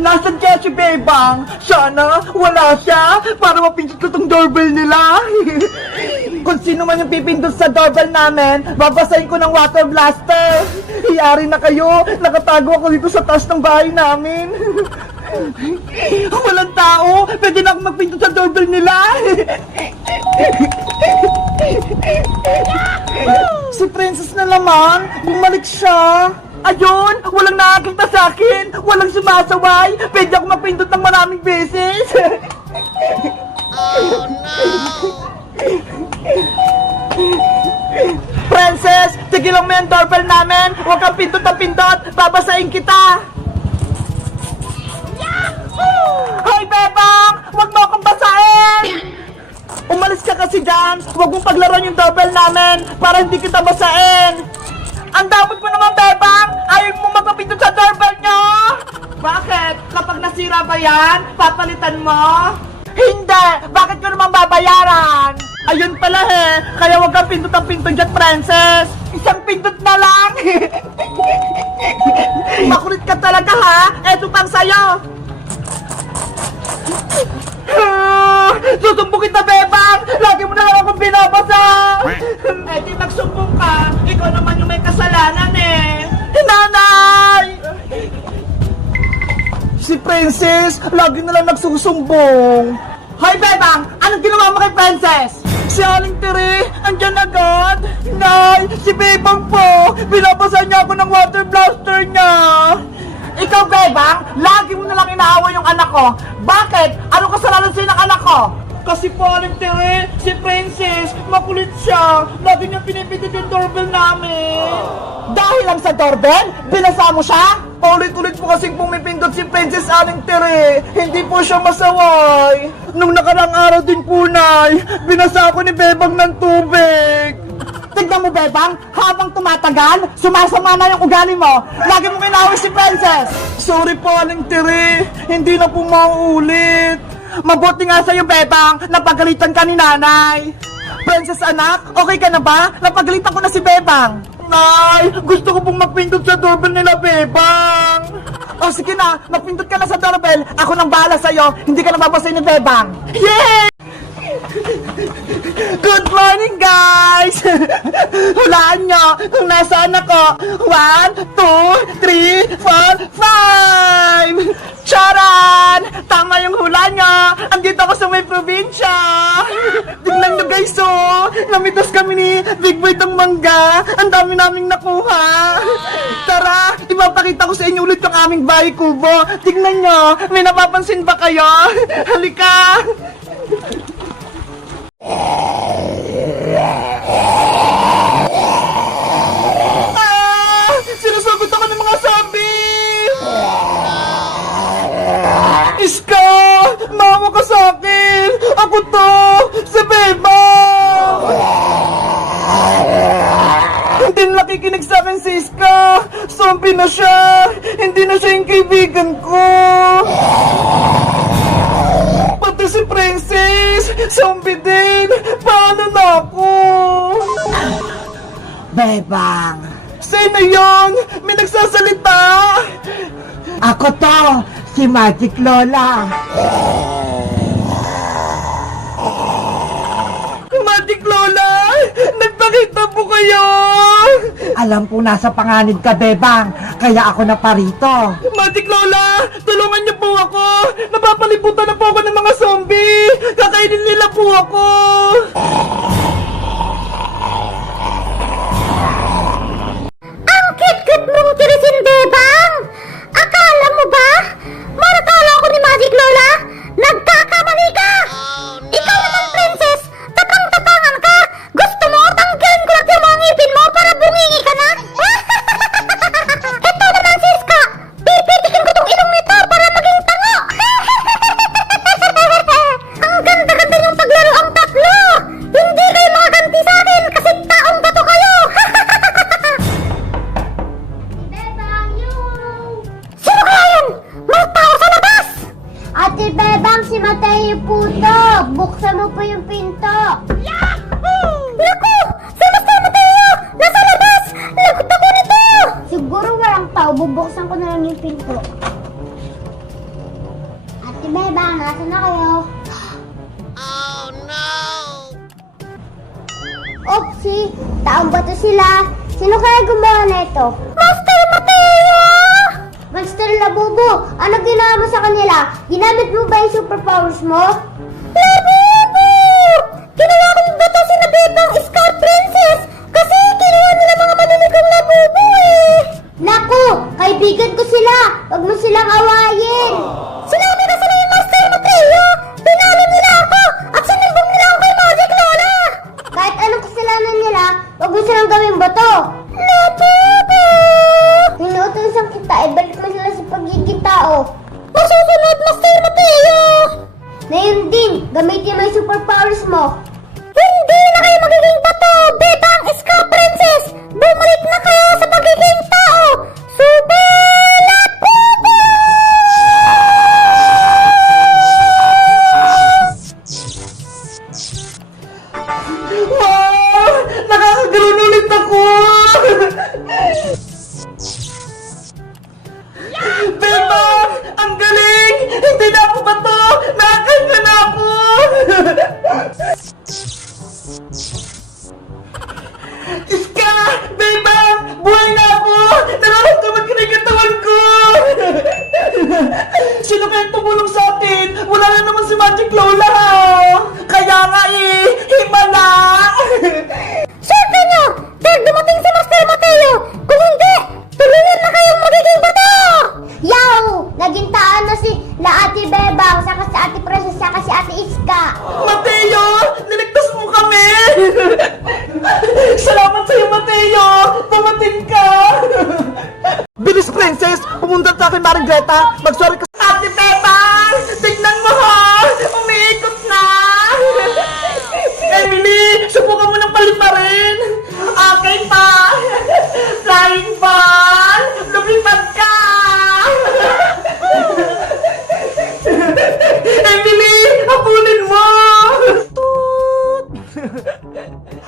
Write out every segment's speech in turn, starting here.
Nasaan kaya si Bebang? Sana wala siya para mapindot ko tong doorbell nila. Kung sino man yung pipindot sa doorbell namin, babasahin ko ng water blaster. Iyari na kayo, nakatago ako dito sa taas ng bahay namin. Walang tao, pwede na akong magpindot sa doorbell nila. Si Princess na naman, bumalik siya. Ayun, walang nakakita sa akin, walang sumasaway, pwede ako magpindot ng maraming beses. Oh no! Princess, tigilan mo yung doorbell namin, huwag kang pindot na pindot, babasahin kita. Hoy Bebang, huwag mo akong basahin. Umalis ka kasi dyan, huwag mong paglaruan yung doorbell namin para hindi kita basahin. Ang damot mo naman, Bebang! Ayaw mo magpapindot sa doorbell nyo! Bakit? Kapag nasira ba yan, papalitan mo? Hindi! Bakit ko naman babayaran? Ayun pala kaya huwag kang pindot ang pindot dyan, Princess! Isang pindot na lang! Makulit ka talaga ha! Eto pang sayo! Susumbong kita, Bebang! Lagi mo na lang akong binabasa! Eh di magsumbong ka, ikaw naman yung may kasalanan Nanay! Si Princess, lagi na lang nagsusumbong. Hoy Bebang, anong ginawa mo kay Princess? Si Aling Tere, andyan agad. Nay, si Bebang po, binabasa niya ako ng water blaster niya. Ikaw, Bebang, lagi mo na lang inaaway yung anak ko. Bakit? Ano kasalanan sa'yo ng anak ko? Kasi po, Aling Tere, si Princess, makulit siya. Lagi niya pinipindot yung doorbell namin. Dahil lang sa doorbell? Binasa mo siya? Ulit-ulit po kasing pumipindot si Princess, Aling Tere. Hindi po siya masaway. Nung nakarang araw din po, Nay, binasa ako ni Bebang ng tubig. Tignan mo, Bebang, habang tumatagal, sumasama na yung ugali mo. Lagi mo kinawin si Princess. Sorry po, Aling Tere. Hindi na po mauulit. Mabuti nga sa'yo, Bebang, napagalitan ka ni Nanay. Princess anak, okay ka na ba? Napagalitan ko na si Bebang. Nay, gusto ko pong magpindot sa doorbell nila, Bebang. O sige na, magpindot ka na sa doorbell. Ako nang bahala sa'yo, hindi ka nababasay ni Bebang. Yay! Good morning, guys! Hulaan nyo kung nasaan ako. 1, 2, 3, 4, 5! Charan! Tama yung hula nyo! Andito ako sa may probinsya! Tignan nyo guys, namitas kami ni Big Boy ng mangga. Ang dami naming nakuha. Tara, ipapakita ko sa inyo ulit ang aming bahay kubo. Tignan nyo, may napapansin ba kayo? Halika! Sinusugot ako ng mga zombie! Iska! Mawa ka sa akin! Ako to! Si Beba! Hindi na nakikinig sa akin si Iska! Zombie na siya! Hindi na siya yung kaibigan ko! Pati si Princess! Zombie din! Paano na ako? Bebang! Sino yun? May nagsasalita! Ako to! Si Magic Lola! Magic Lola! Nagpakita po kayo! Alam po nasa panganib ka, Bebang, kaya ako na parito. Magic Lola! Tulungan niyo po ako! Napapalibutan na po ako ng mga zombie! Kakainin nila po ako! Ang cute-cute mong tirisin, Bebang! Akala mo ba? Maratala ako ni Magic Lola! Nagkakamali ka! Ikaw naman, Princess! Tapang-tapangan ka! Gusto mo, tanggalin ko lang yung mga ngipin mo para bungingi ka na? Ito naman, Siska! Pipitikin ko tong ilong nito para maging tango! Ang ganda-ganda yung paglaro ang tatlo! Hindi kayo makaganti sa akin kasi taong bato kayo! Bebang, sino kaya yan? May tao sa labas! Ate Bebang, si Mateo po to. Buksan mo po yung pinto. Naku! Sama-sama tayo! Nasa labas! Lagot ako nito! Siguro walang tao. Bubuksan ko na lang yung pinto. Si Bebang, nasa na kayo? Oopsie, taong bato sila. Sino kaya gumawa nito? Master Mateo! Master Labubo, ano ginawa mo sa kanila? Ginamit mo ba yung superpowers mo? Labubo! Ginawa kong bato si Bebang Scar Princess kasi kinuha nila mga maniligang Labubo eh! Naku! Kaibigan ko sila! Huwag mo silang awayin! Sinabi na sila yung Master Mateo! Pinalo nila ako! At sinimbong nila ako kay Magic Lola! Kahit anong kasalanan nila, huwag mo silang gawing bato! Labubo! Inuutosan kita, ibalik mo sila sa pagiging tao. Masusunod, Master Mateo! Ngayon din, gamitin mo yung superpowers mo. Hindi na kayo magiging bato, Bebang Scar Princess! Bumalik na kayo sa pagiging tao! Super Labubo! Wow! Nakakaganoon ulit ako! Bebang! Ang galing! Hindi na ako bato! Nakakanya na ako! Iska! Bebang! Buhay na ako! Nararamdaman ko na yung katawan ko! Sino kaya tumulong sa atin? Wala na naman si Magic Lola! Kaya nga eh! Himala! Swerte nyo! Dahil dumating si Master Mateo! Kung hindi, tuluyan na kayong magiging bato! Yaw! Naging tao na si Ate Bebang, saka si Ate Princess, saka si Ate Iska. Mateo! Niligtas mo kami! Salamat sa'yo, Mateo! Pumating ka! Bilis, Princess! Pumunta sa akin, Maring Greta! Mag-sorry ka sa Ate Bebang! Tignan mo, ha! Umiikot na! Emily! Subukan mo ng paliparin! Okay pa! Flying ball! Lumipad ka! Emily! Habulin mo!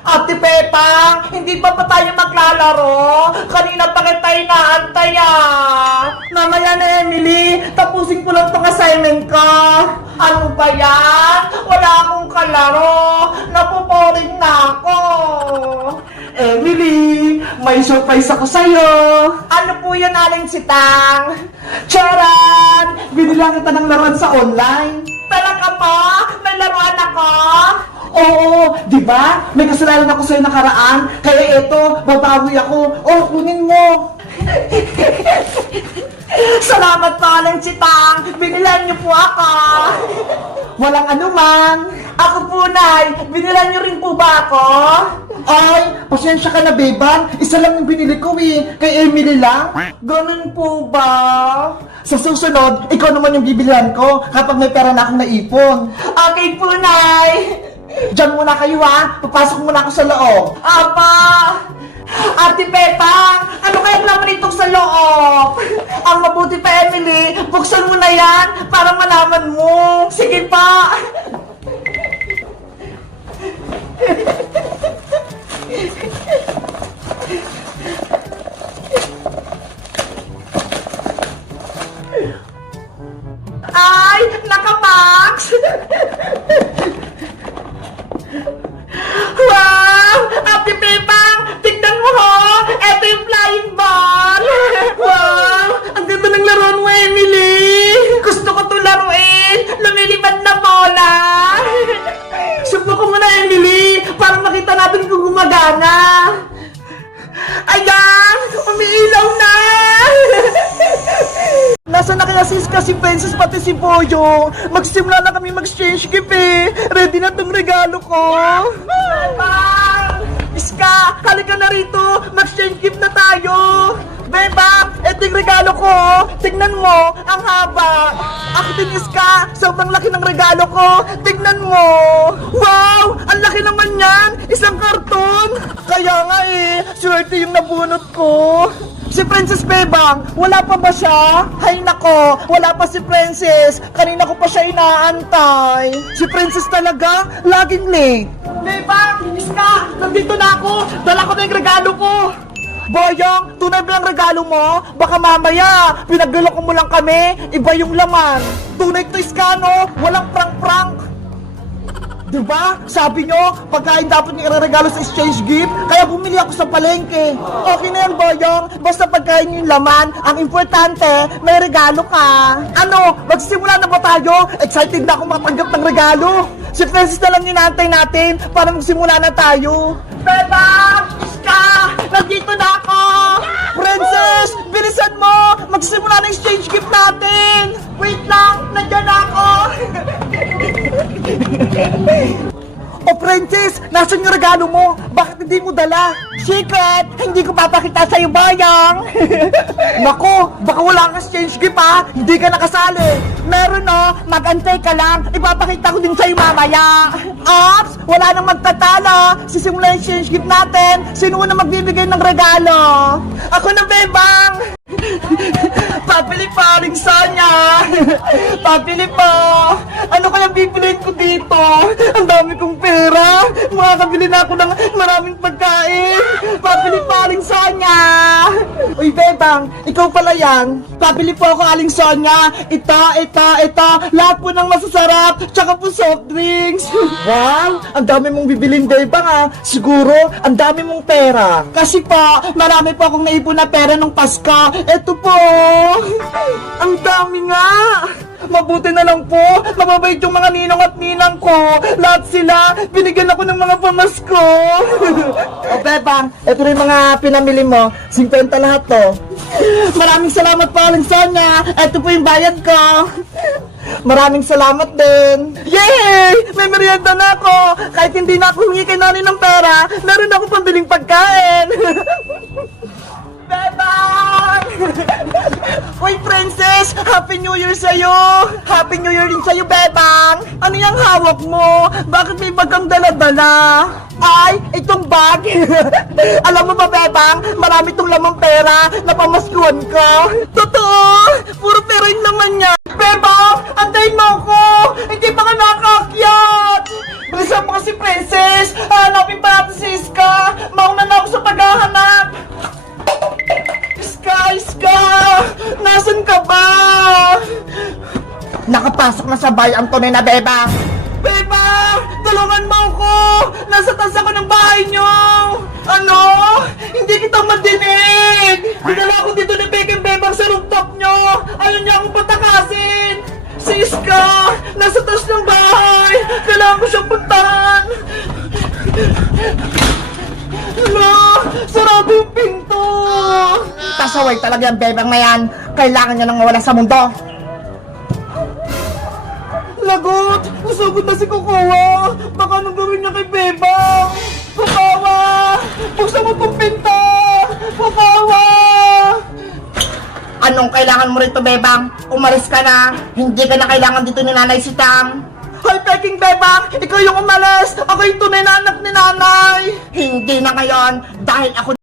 Ate Pepang, hindi pa tayo maglalaro? Kanina pa kita inaantay ah! Mamaya na, Emily, tapusin ko lang tong assignment ko. Ano ba yan? Wala akong kalaro. Napuporing na ako. Emily, may surprise ako sa'yo. Ano po yun, Aling Sitang? Charan! Binilang kita ng laruan sa online. Talaga po? May laruan ako? Oo, di ba? May kasalanan ako sa'yo nakaraan. Kaya eto, babawi ako. Oh, kunin mo. Salamat po, Aling Sitang. Binilan niyo po ako. Walang anuman. Ako po, Nay. Binilan niyo rin po ba ako? Ay, pasensya ka na, Bebang. Isa lang yung binili ko eh. Kay Emily lang. Ganun po ba? Sa susunod, ikaw naman yung bibilihan ko kapag may pera na akong naipon. Okay po, Nay. Diyan muna kayo ha. Papasok muna ako sa loob. Apa! Ate Pepang, ano kayang laman itong sa loob? Ang mabuti pa, Emily, buksan mo na yan para malaman mo. Sige pa. Ay, naka-max! Wow! Ate Pepang, tignan mo ho! Ito yung flying ball! Wow! Ang ganda ng laruan mo, Emily! Gusto ko itong laruin! Lumilipad na bola! Subukan mo na, Emily! Para makita natin kung gumagana! Ayan! Umiilaw na! Nasa na kaya si Princess pati si Boyo? Magsimula na kami mag-exchange gift eh! Ready na tong regalo ko! Bebang! Iska! Halika na rito! Mag-exchange gift na tayo! Bebang! Ito yung regalo ko! Tignan mo! Ang haba! Ako din, Iska! Sobrang laki ng regalo ko! Tignan mo! Wow! Ang laki naman yan! Isang karton! Kaya nga eh! Swerte yung nabunot ko! Si Princess Bebang, wala pa ba siya? Hay nako, wala pa si Princess. Kanina ko pa siya inaantay. Si Princess talaga, laging late. Bebang, Iska, nandito na ako. Dala ko na yung regalo ko. Boyong, tunay ba ang regalo mo? Baka mamaya, pinagluloko mo lang kami, iba yung laman. Tunay to iskano, walang prank-prank. Diba? Sabi nyo, pagkain dapat niyo ireregalo sa exchange gift, kaya bumili ako sa palengke. Okay na yan, Boyong. Basta pagkain yung laman, ang importante, may regalo ka. Ano, magsisimula na ba tayo? Excited na ako makatanggap ng regalo. Si Francis na lang hinantay natin para magsimula na tayo. Beba! Iska! Nandito na ako! Princess! Bilisan mo! Magsisimula na exchange gift natin! Wait lang! Nandyan na ako! O Princess, nasan yung regalo mo? Bakit hindi mo dala? Secret! Hindi ko papakita sa'yo, Boyong! Nako, baka wala kang exchange gift ha! Hindi ka nakasali! Meron no, mag-antay ka lang! Ipapakita ko din sa'yo mamaya! Ops! Wala nang magtatalo! Sisimula yung exchange gift natin! Sino na magbibigay ng regalo? Ako na, Bebang! Papili pa rin Sonya! Papili po! Ano kaya bibiliin ko dito? Ang dami kong pera! Makakabili na ako ng maraming pagkain! Papili pa rin Sonya! Uy, Bebang! Ikaw pala yan! Papili po ako, Aling Sonya! Ito! Lahat po ng masasarap! Tsaka po soft drinks! Wow! Ang dami mong bibilin, Bebang ah! Siguro, ang dami mong pera! Kasi po, marami po akong naipon na pera nung Pasko! Eto po! Ang dami nga! Mabuti na lang po, mababait yung mga ninong at ninang ko. Lahat sila, binigyan ako ng mga pamasko. O Bebang, ito rin mga pinamili mo. 50 lahat to. Maraming salamat po, Aling Sonya. Ito po yung bayad ko. Maraming salamat din. Yay! May merienda na ako. Kahit hindi na ako humingi kay nanay ng pera, meron ako pambiling pagkain. Bebang! Uy, Princess! Happy New Year sa'yo! Happy New Year din sa'yo, Bebang! Ano yung hawak mo? Bakit may bagang dala-dala? Ay, itong bag! Alam mo ba, Bebang? Marami itong lamang pera na pamaskuhan ko. Totoo! Puro pera yung naman niya. Bebang! Antayin mo ako! Hindi pa ka nakaakyat! Bilisan mo kasi, Princess! Hanapin pa natin si Iska! Mauna na ako sa paghahanap! Iska! Nasaan ka ba? Nakapasok na sa bahay ang tunay na Bebang! Bebang! Tulungan mo ako! Nasa taas ako ng bahay niyo! Ano? Hindi kita madinig! Dinala ako dito ni Bebang Bebang sa rooftop niyo! Ayaw niya akong patakasin! Si Iska! Nasa taas ng bahay! Kailangan ko siyang puntahan! Hala! Sarado yung pinto! Pasaway talaga yung Bebang na yan. Kailangan niya nang mawala sa mundo. Lagot! Nasugod na si Kukuha! Baka anong gawin niya kay Bebang? Kukawa! Buksan mo tong pinto! Kukawa! Anong kailangan mo rito, Bebang? Umalis ka na. Hindi ka na kailangan dito ni Nanay Sitang. Hoy, Peking Bebang! Ikaw yung umalis! Ako yung tunay na anak ni Nanay! Hindi na ngayon, dahil ako